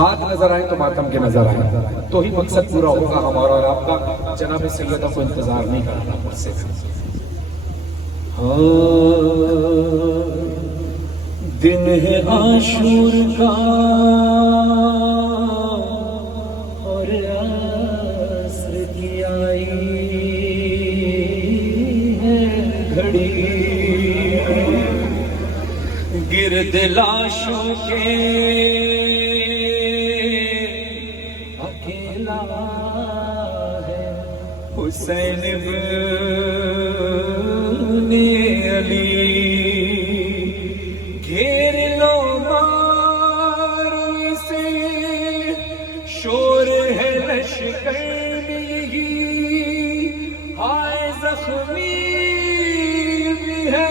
ہاتھ نظر آئے تو ماتم کے نظر آئے، تو ہی مقصد پورا ہوگا ہمارا اور آپ کا۔ جناب سیدہ کو انتظار نہیں کرنا مجھ سے۔ دن ہے عاشور کا اور عصر کی آئی ہے گھڑی، گرد لاشوں کے اکیلا ہے حسین ابن علی، گھیر لو مارو اسے شور ہے لشکر بھی، ہائے زخمی بھی ہے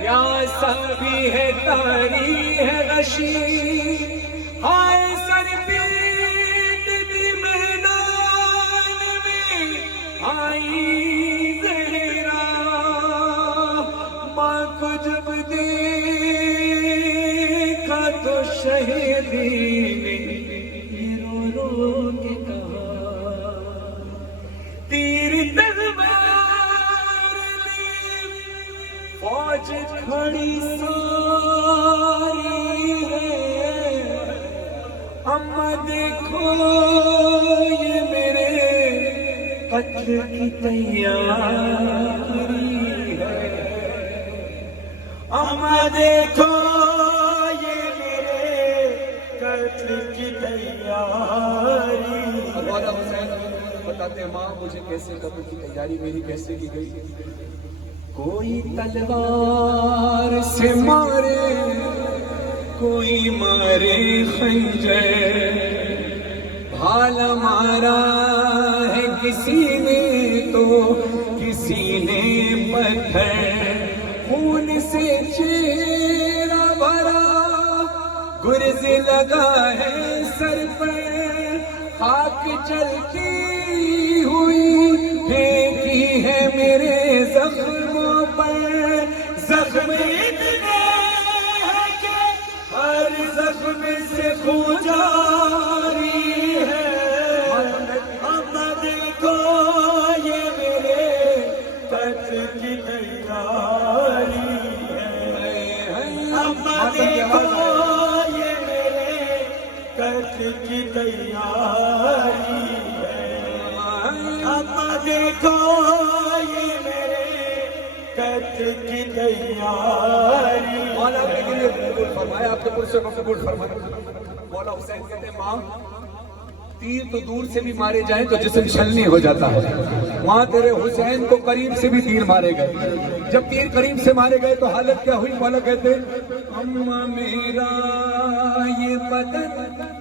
پیاسا بھی ہے تاری ہے غشی، ہائے سر پیٹ دی میدان میں آئی زہرا، ماں کو جب دیکھا تو شہیدی نے یہ رو رو کے کہا، تیر تلوار لی فوج کھڑی ساری ہے، اما دیکھو یہ میرے قتل کی تیاری ہے، اما دیکھو یہ میرے قتل کی تیاری۔ مولا حسین بتاتے ہیں ماں مجھے کیسے قتل کی تیاری میری کیسے کی گئی، کوئی تلوار سے مارے کوئی مارے خنجر، بھالا مارا ہے کسی نے تو کسی نے پتھر، خون سے چہرہ بھرا گرز لگا ہے سر پر، خاک چلتی ہوئی پھینکی ہے میرے زخموں پر، زخم اتنے ہیں کہ ہر زخم سے خون جاری ہے، اما دیکھو یہ میرے قتل کی تیاری ہے، اما دیکھو یہ میرے قتل کی تیاری ہے، اما دیکھو یہ میرے قتل کی تیاری۔ مولا آپ کے لیے قبول فرمائے، آپ کے پرسے کو قبول فرمائے۔ مولا حسین کہتے ہیں ماں تیر تو دور سے بھی مارے جائیں تو جسم چھلنی ہو جاتا ہے، وہاں تیرے حسین کو قریب سے بھی تیر مارے گئے، جب تیر قریب سے مارے گئے تو حالت کیا ہوئی؟ مولا کہتے اما میرا یہ بدن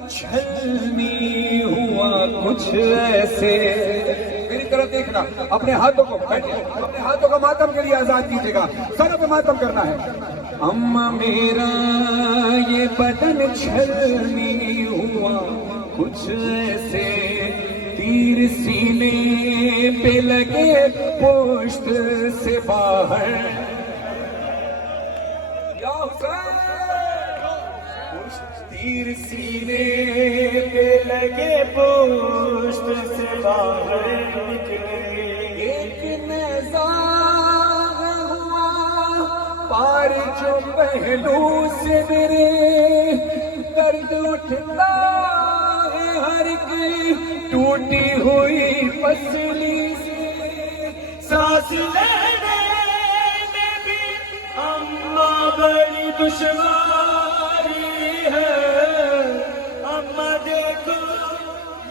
چھلنی ہوا کچھ ایسے، میری طرف دیکھنا، اپنے ہاتھوں کو اپنے ہاتھوں کا ماتم کے لیے آزاد کیجیے گا، سر پہ ماتم کرنا ہے۔ اما میرا یہ بدن چھلنی ہوا کچھ ایسے، تیر سینے پہ لگے پوشت سے باہر، یا حسین تیر سینے پہ لگے پوشت سے باہر نکلے، ایک نیزہ ہوا پار جو پہلو سے میرے، درد اٹھتا ہے ہر کی ٹوٹی ہوئی پسلی سے، سانس لینے میں بھی اما بڑی دشواری ہے، اما دیکھو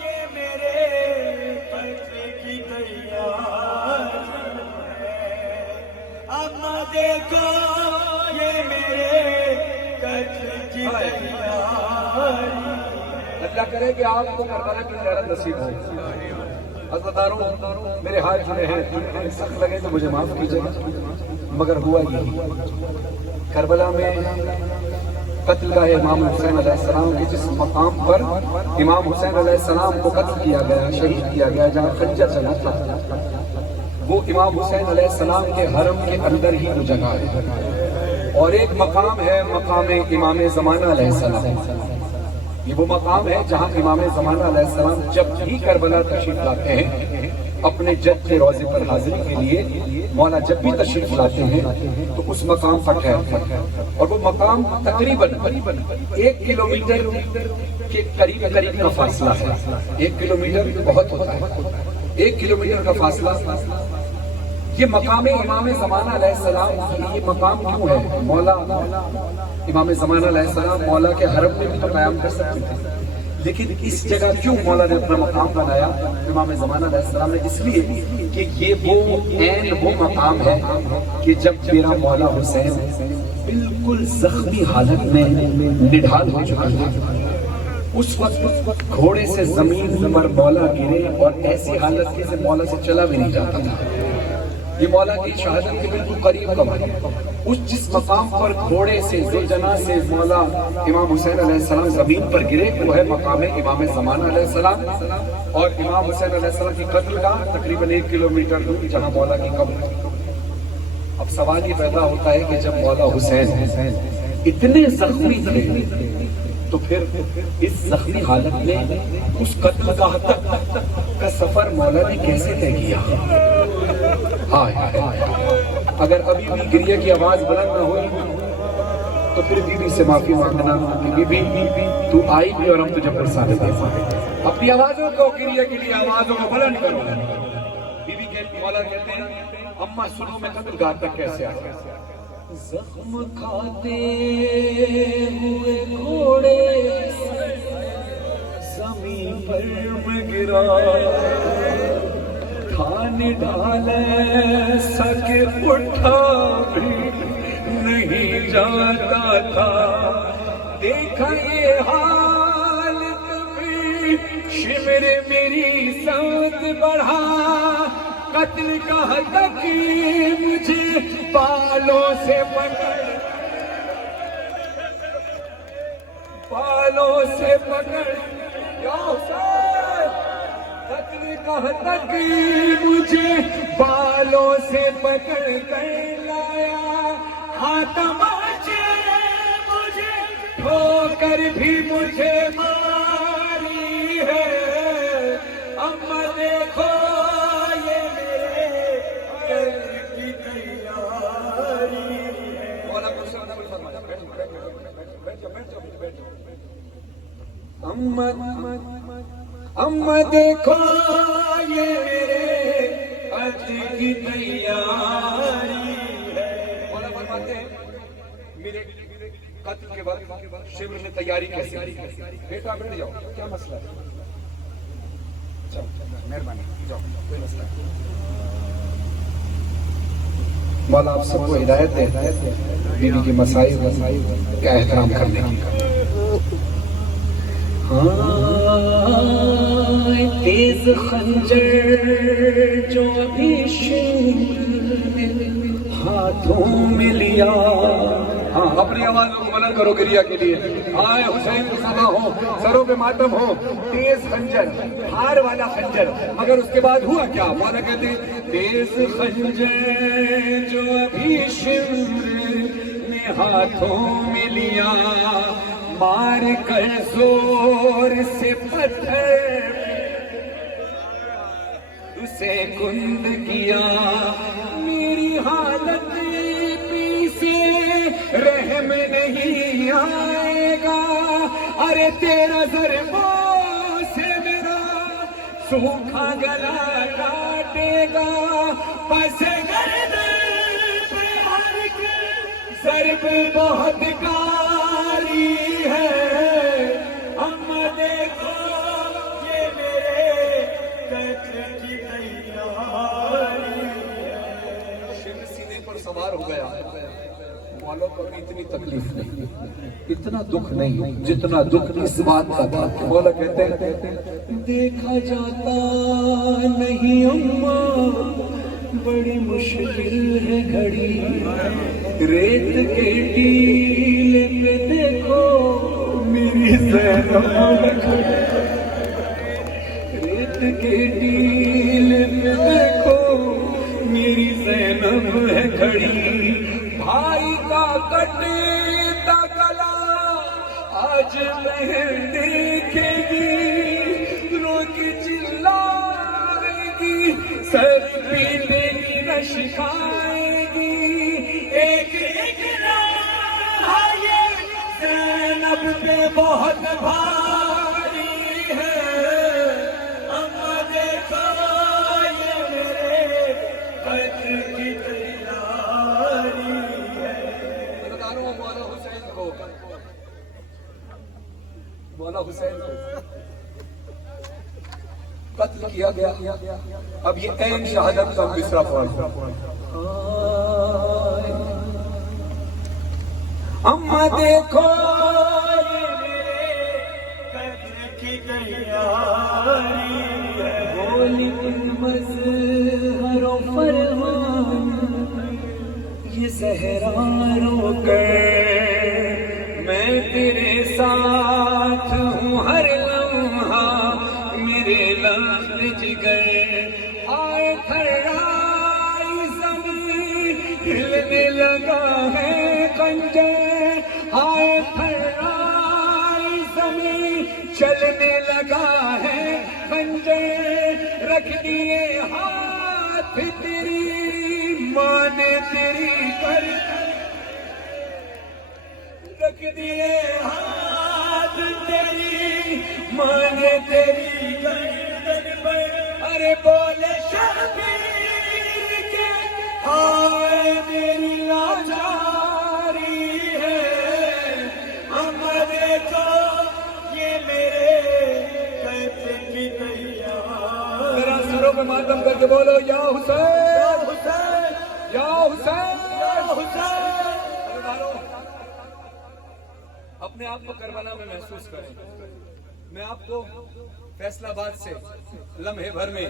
یہ میرے قتل کی تیاری ہے، اما دیکھو یہ میرے قتل کی تیاری۔ اللہ کرے کہ آپ کو کربلا کی زیارت نصیب ہو۔ عزیزانو میرے ہاتھ جڑے ہیں، سخت لگے تو مجھے معاف کیجیے گا، مگر ہوا یہی، کربلا میں قتل گاہ امام حسین علیہ السلام کے جس مقام پر امام حسین علیہ السلام کو قتل کیا گیا، شہید کیا گیا، جہاں خنجر چلا تھا، وہ امام حسین علیہ السلام کے حرم کے اندر ہی وہ جگہ ہے، اور ایک مقام ہے مقام امام زمانہ علیہ السلام، یہ وہ مقام ہے جہاں امام زمانہ علیہ السلام جب بھی کربلا تشریف لاتے ہیں اپنے جد کے روضے پر حاضری کے لیے، مولا جب بھی تشریف لاتے ہیں تو اس مقام پر ٹھہرتے ہیں، اور وہ مقام تقریباً 1 کلومیٹر کے قریب کا فاصلہ ہے۔ 1 کلومیٹر بہت ہوتا ہے، 1 کلومیٹر کا فاصلہ۔ یہ مقام امام زمانہ علیہ السلام، یہ مقام کیوں ہے؟ مولا امام زمانہ علیہ السلام مولا کے حرم میں بھی تو قیام کر سکتے تھے، لیکن اس جگہ کیوں مولا نے اپنا مقام بنایا امام زمانہ علیہ السلام نے؟ اس لیے کہ یہ وہ مقام ہے کہ جب میرا مولا حسین بالکل زخمی حالت میں نڈھال ہو چکا تھا، اس وقت گھوڑے سے زمین پر مولا گرے اور ایسی حالت سے مولا سے چلا بھی نہیں جاتا تھا۔ یہ مولا کی شہادت کے بالکل قریب کا ہے۔ اس جس مقام پر گھوڑے سے ذوالجناح سے مولا امام حسین علیہ السلام زمین پر گرے وہ ہے مقام امام زمانہ علیہ السلام، اور امام حسین علیہ السلام کی قتل گاہ تقریباً 1 کلومیٹر دور جہاں مولا کی قبر ہے۔ اب سوال یہ پیدا ہوتا ہے کہ جب مولا حسین اتنے زخمی تھے تو پھر اس زخمی حالت میں اس قتل گاہ تک کا سفر مولا نے کیسے طے کیا؟ اگر ابھی بھی گریہ کی آواز بلند نہ ہوئی تو پھر بی بی سے معافی مانگنا کہ بی بی تو آئی بھی اور ہم تجھے پرسانے دے پائے۔ اپنی آوازوں کو گریہ کے لیے آوازوں کو بلند کرو۔ بی بی کے مولا کہتے ہیں اماں سنو میں قتل گاہ تک کیسے آیا؟ زخم کھاتے ہوئے گھوڑے زمین پر میں گرا، کھانے ڈالے سکے اٹھا بھی نہیں جاتا تھا، دیکھا یہ حالت بھی شمر میری سمت بڑھا، قتل کا تک مجھے بالوں سے پکڑ یا حسین، قتل کا تک مجھے بالوں سے پکڑ کر لایا، ہاتھ ماچے مجھے ٹھوکر بھی مجھے ماری ہے، اما دیکھو یہ میرے قتل کی تیاری ہے۔ مولا کو سامنے فرمایا اما دیکھو یہ میرے قتل کی تیاری ہے۔ مولا فرماتے ہیں میرے قتل کے بعد شمر نے تیاری کیسے کی؟ بیٹا بیٹھ جاؤ، کیا مسئلہ ہے؟ مہربانی جاؤ، کوئی مسئلہ نہیں۔ مولا آپ سب کو ہدایت دے بیوی کے مسائل کا احترام کرنے کی۔ تیز خنجر جو ابھی ہاتھوں میں لیا، اپنی آوازوں کو بلند کرو گریہ کے لیے، آئے حسین کو سما ہو، سروں پہ ماتم ہو، تیز خنجر، ہار والا خنجر، مگر اس کے بعد ہوا کیا؟ مولا کہتے ہیں تیز خنجر جو ابھی شمر نے ہاتھوں میں لیا، مار کر زور سے پتھر اسے کند کیا، میری حالت پی سے رحم نہیں آئے گا، ارے تیرا ضربوں سے میرا سوکھا گلا کاٹے گا، پس گردن پہ ہر کے ضرب بہت کاری ہے، اما دیکھو یہ میرے قتل کی تیاری ہے۔ شمر سینے پر سوار ہو گیا، مولا کو اتنی تکلیف نہیں، اتنا دکھ نہیں جتنا دکھ اس بات کا تھا کہ مولا کہتے ہیں دیکھا جاتا نہیں اماں بڑی مشکل ہے گھڑی، ریت کے ٹیلے پہ دیکھو میری زینب، ریت کے ٹیلے پہ دیکھو میری زینب ہے کھڑی، بھائی کا کٹتا گلا آج بہن دیکھے گی رو کے چلائے گی، سر پینے کی رش کھائے گی، ایک ایک راہ یہ زینب پہ بہت بھاری ہے، اما دیکھو یہ میرے قتل کی تیاری ہے۔ بتا رہا ہوں مولا حسین کو، مولا حسین کو قتل کیا گیا۔ اب یہ عین شہادت کا مصرع پڑھ، اما دیکھو یہ میرے قتل کی تیاری ہے، بولی مظہر و فرمان یہ زہرا رو کر، میں تیرے ساتھ ہوں ہر لمحہ میرے لفظ جگر، آئے تھرائی زمین ہلنے لگا ہے خنجر، آئے تھرائی زمین چلنے لگا ہے خنجر، رکھ دیے ہاتھ تیری ماں نے تیری کر، رکھ دیے ہاتھ تیری ماں نے تیری گردن پر، ارے بولے شبیر کے آئے میری لاچاری ہے، اما دیکھو یہ میرے قتل کی تیاری۔ ذرا سروں پہ ماتم کر کے بولو یا حسین یا حسین یا حسین یا حسین۔ اپنے آپ کو کربلا میں محسوس کریں، میں آپ کو فیصل آباد سے لمحے بھر میں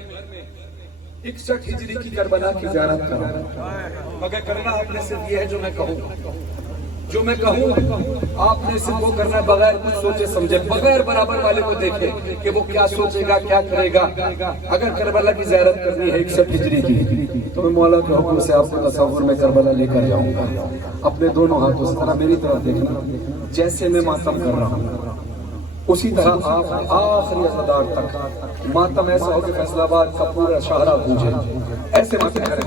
61 ہجری کی کربلا کی زیارت کروں، مگر کرنا آپ نے صرف یہ ہے جو میں کہوں، جو میں کہوں آپ نے صرف وہ کرنا ہے بغیر کچھ سوچے سمجھے، بغیر برابر والے کو دیکھے کہ وہ کیا سوچے گا کیا کرے گا۔ اگر کربلا کی زیارت کرنی ہے 61 ہجری کی تو میں مولا کے حکم سے آپ کو تصور میں کربلا لے کر جاؤں گا، اپنے دونوں ہاتھوں سے، ذرا میری طرف دیکھنا، جیسے میں ماتم کر رہا ہوں اسی طرح آپ آخری اقتدار تک ماتم ایسا ہو کہ فیصل آباد کا پورا شاہراہ گونجے، ایسے ماتم کریں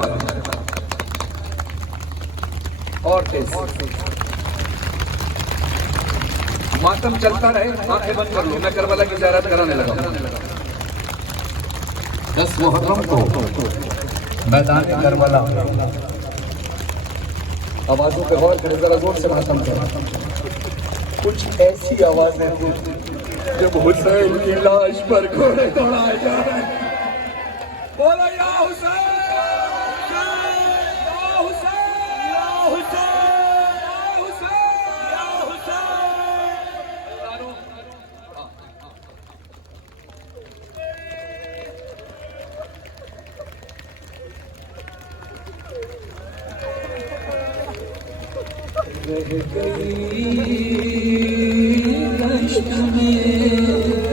اور تیز ماتم چلتا رہے، آنکھیں بند کر لو، میں کربلا کی زیارت کرانے لگا۔ 10 محرم کو میدان کربلا، آوازوں پہ غور کریں، ذرا زور سے ماتم کریں، کچھ ایسی آوازیں تھیں جب حسین کی لاش پر گھوڑے دوڑائے جا رہے ہیں، بولو یا حسین یا حسین یا حسین یا حسین یا حسین۔ رہ گئی دشت میں